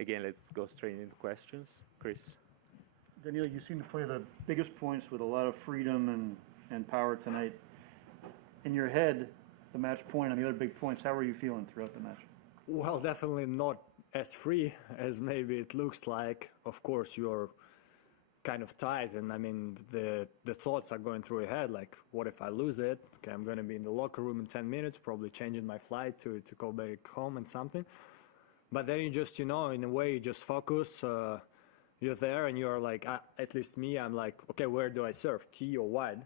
again, let's go straight into questions. Chris? Daniil, you seem to play the biggest points with a lot of freedom and power tonight. In your head, the match point and the other big points, how were you feeling throughout the match? Well, definitely not as free as maybe it looks like. Of course, you're kind of tight, and I mean, the thoughts are going through your head, like, what if I lose it? Okay, I'm going to be in the locker room in 10 minutes, probably changing my flight to go back home and something. But then you just, in a way, you just focus. You're there, and you're like, at least me, I'm like, okay, where do I serve, tee or wide?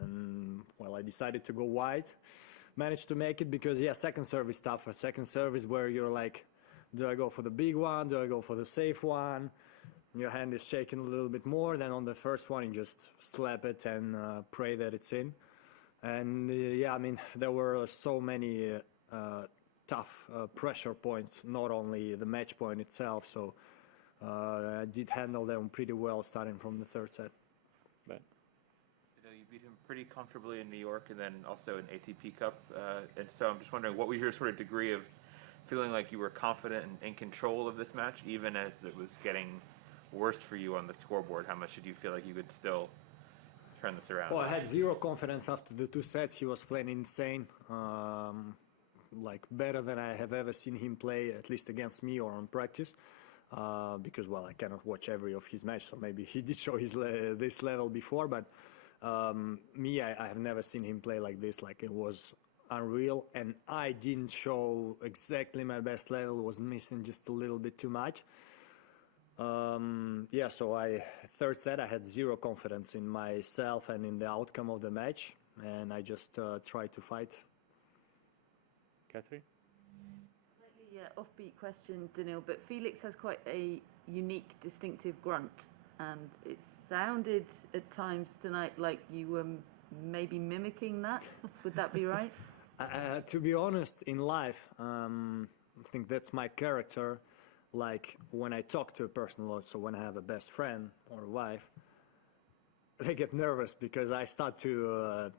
And, well, I decided to go wide. Managed to make it because, yeah, second serve is tougher. Second serve is where you're like, do I go for the big one? Do I go for the safe one? Your hand is shaking a little bit more. Then on the first one, you just slap it and pray that it's in. And, yeah, I mean, there were so many tough pressure points, not only the match point itself. So I did handle them pretty well starting from the third set. But you beat him pretty comfortably in New York and then also in ATP Cup. And so I'm just wondering, what was your sort of degree of feeling like you were confident and in control of this match, even as it was getting worse for you on the scoreboard? How much did you feel like you could still turn this around? Well, I had zero confidence after the two sets. He was playing insane, like better than I have ever seen him play, at least against me or on practice. Because, well, I cannot watch every of his match, so maybe he did show his this level before, but me, I have never seen him play like this. Like, it was unreal, and I didn't show exactly my best level, was missing just a little bit too much. Yeah, so third set, I had zero confidence in myself and in the outcome of the match, and I just tried to fight. Catherine? Offbeat question, Daniil, but Felix has quite a unique, distinctive grunt, and it sounded at times tonight like you were maybe mimicking that. Would that be right? To be honest, in life, I think that's my character. Like, when I talk to a person a lot, so when I have a best friend or a wife, they get nervous because I start to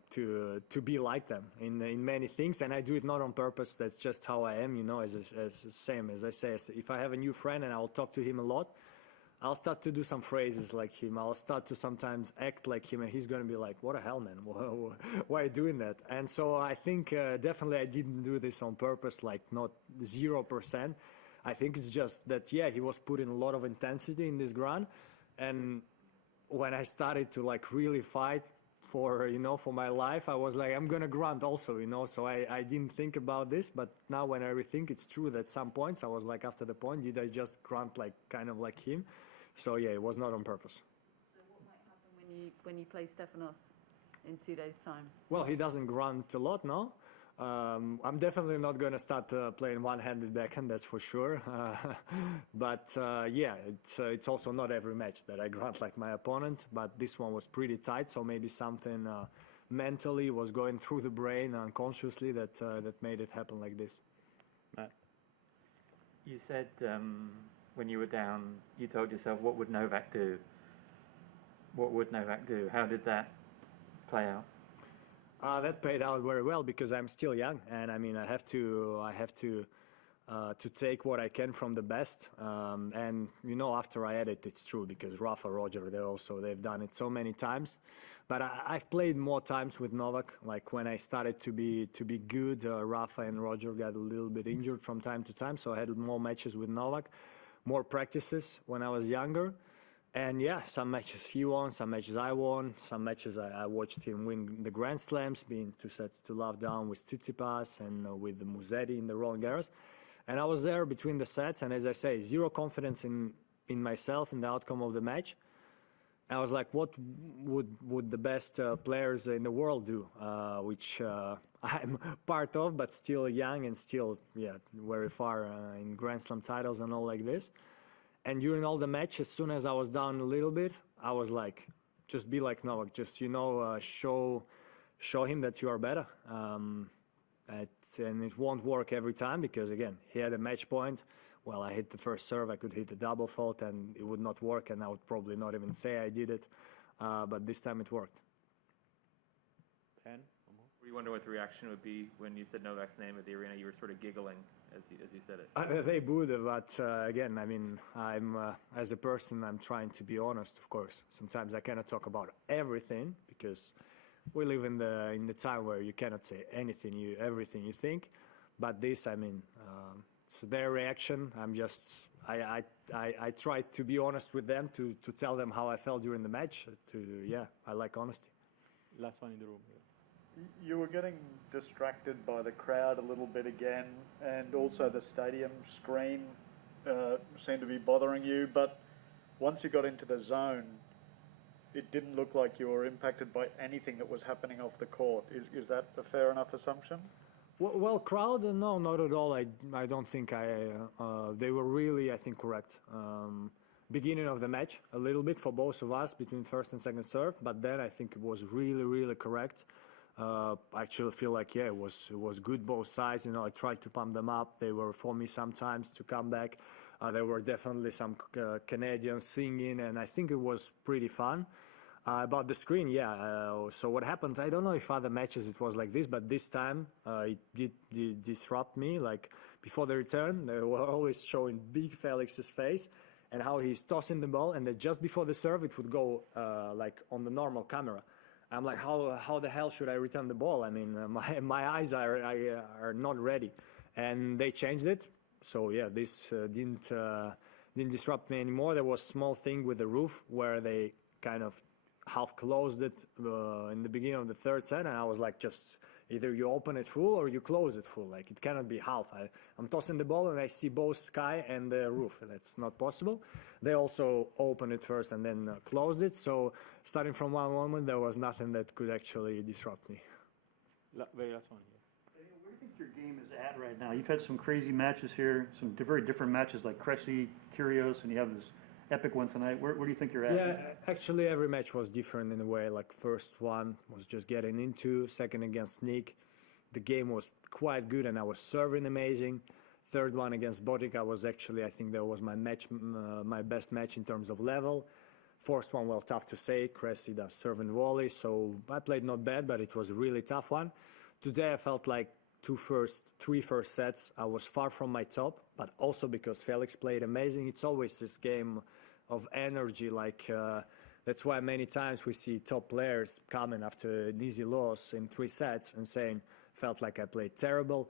be like them in many things, and I do it not on purpose. That's just how I am, as the same as I say. If I have a new friend and I'll talk to him a lot, I'll start to do some phrases like him. I'll start to sometimes act like him, and he's going to be like, what the hell, man? Why are you doing that? And so I think definitely I didn't do this on purpose, like not 0%. I think it's just that, yeah, he was putting a lot of intensity in this ground, and when I started to like really fight for my life, I was like, I'm gonna grunt also, so I didn't think about this, but now when I rethink, it's true that some points I was like, after the point, did I just grunt like kind of like him? So yeah, it was not on purpose. So what might happen when you play Stefanos in 2 days' time? Well, he doesn't grunt a lot, no? I'm definitely not going to start playing one-handed backhand, that's for sure. But yeah, it's also not every match that I grunt like my opponent, but this one was pretty tight, so maybe something mentally was going through the brain unconsciously that made it happen like this. Matt? You said when you were down, you told yourself, what would Novak do? What would Novak do? How did that play out? That played out very well because I'm still young, and I mean I have to take what I can from the best. And after I edit, it's true because Rafa, Roger, they've done it so many times. But I've played more times with Novak. Like when I started to be good, Rafa and Roger got a little bit injured from time to time, so I had more matches with Novak, more practices when I was younger. And yeah, some matches he won, some matches I won, some matches I watched him win the Grand Slams, being 2-0 down with Tsitsipas and with Musetti in the Roland Garros. And I was there between the sets, and as I say, zero confidence in myself, in the outcome of the match. I was like, what would the best players in the world do, which I'm part of, but still young and still, yeah, very far in Grand Slam titles and all like this. And during all the match, as soon as I was down a little bit, I was like, just be like Novak, just, show him that you are better. And it won't work every time because, again, he had a match point. Well, I hit the first serve, I could hit the double fault, and it would not work, and I would probably not even say I did it. But this time it worked. Were you wondering what the reaction would be when you said Novak's name at the arena? You were sort of giggling as you said it? They would, but again, I mean, I'm as a person, I'm trying to be honest. Of course, sometimes I cannot talk about everything because we live in the time where you cannot say everything you think. But this, I mean, it's their reaction. I try to be honest with them to tell them how I felt during the match. I like honesty. Last one in the room. You were getting distracted by the crowd a little bit again, and also the stadium screen seemed to be bothering you. But once you got into the zone, it didn't look like you were impacted by anything that was happening off the court. Is that a fair enough assumption? Well, crowd, no, not at all. I don't think they were really, I think, correct. Beginning of the match, a little bit for both of us between first and second serve, but then I think it was really, really correct. I actually feel like, it was good both sides. You know, I tried to pump them up. They were for me sometimes to come back. There were definitely some Canadians singing, and I think it was pretty fun. About the screen, so what happened, I don't know if other matches it was like this, but this time it did disrupt me. Like before the return, they were always showing big Felix's face and how he's tossing the ball, and then just before the serve it would go like on the normal camera. I'm like, how the hell should I return the ball? I mean, my eyes are not ready, and they changed it. So this didn't disrupt me anymore. There was a small thing with the roof where they kind of half closed it in the beginning of the third set, and I was like, just either you open it full or you close it full. Like it cannot be half. I'm tossing the ball and I see both sky and the roof. That's not possible. They also opened it first and then closed it. So starting from one moment, there was nothing that could actually disrupt me. Very last one here. Daniil, where do you think your game is at right now? You've had some crazy matches here, some very different matches like Cressy, Kyrgios, and you have this epic one tonight. Where do you think you're at? Yeah, actually every match was different in a way. Like first one was just getting into, second against Nick. The game was quite good and I was serving amazing. Third one against Botic, I think that was my best match in terms of level. Fourth one, well, tough to say. Cressy does serve and volley, so I played not bad, but it was a really tough one. Today I felt like three first sets, I was far from my top, but also because Felix played amazing. It's always this game of energy, like that's why many times we see top players coming after an easy loss in 3 sets and saying, felt like I played terrible.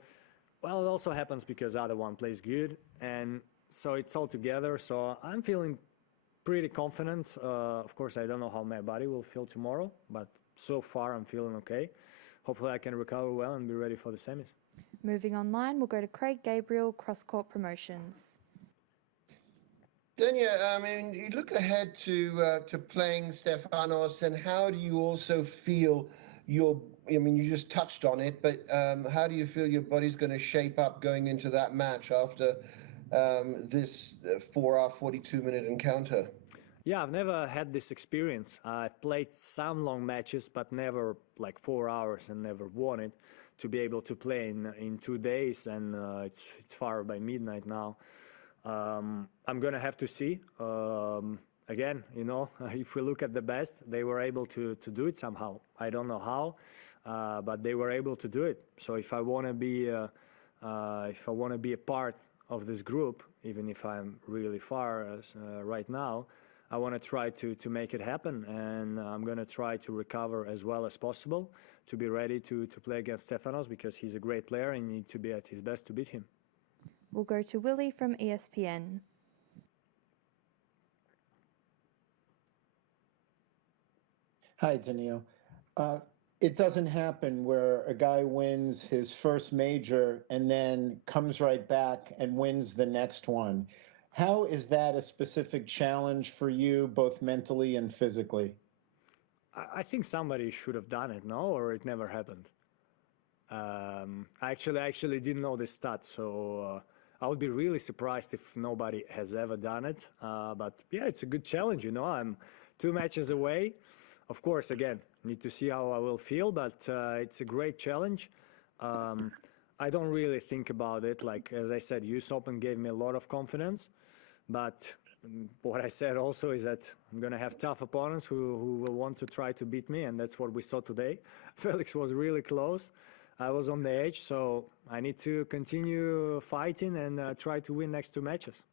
Well, it also happens because other one plays good, and so it's all together. So I'm feeling pretty confident. Of course, I don't know how my body will feel tomorrow, but so far I'm feeling okay. Hopefully I can recover well and be ready for the semis. Moving online, we'll go to Craig Gabriel, Cross Court Promotions. Daniil, I mean, you look ahead to playing Stefanos, and how do you also feel you just touched on it, but how do you feel your body's going to shape up going into that match after this 4-hour, 42-minute encounter? Yeah, I've never had this experience. I've played some long matches, but never like 4 hours, and never won it. To be able to play in 2 days, and it's far by midnight now. I'm gonna have to see. Again, you know, if we look at the best, they were able to do it somehow. I don't know how, but they were able to do it. So if I want to be a part of this group, even if I'm really far right now, I want to try to make it happen, and I'm going to try to recover as well as possible to be ready to play against Stefanos, because he's a great player and you need to be at his best to beat him. We'll go to Willie from ESPN. Hi, Daniil. It doesn't happen where a guy wins his first major and then comes right back and wins the next one. How is that a specific challenge for you, both mentally and physically? I think somebody should have done it, no? Or it never happened. I actually didn't know this stat, so I would be really surprised if nobody has ever done it. But yeah, it's a good challenge, you know. I'm 2 matches away. Of course, again, need to see how I will feel, but it's a great challenge. I don't really think about it. Like, as I said, US Open gave me a lot of confidence, but what I said also is that I'm going to have tough opponents who will want to try to beat me, and that's what we saw today. Felix was really close. I was on the edge, so I need to continue fighting and try to win next 2 matches.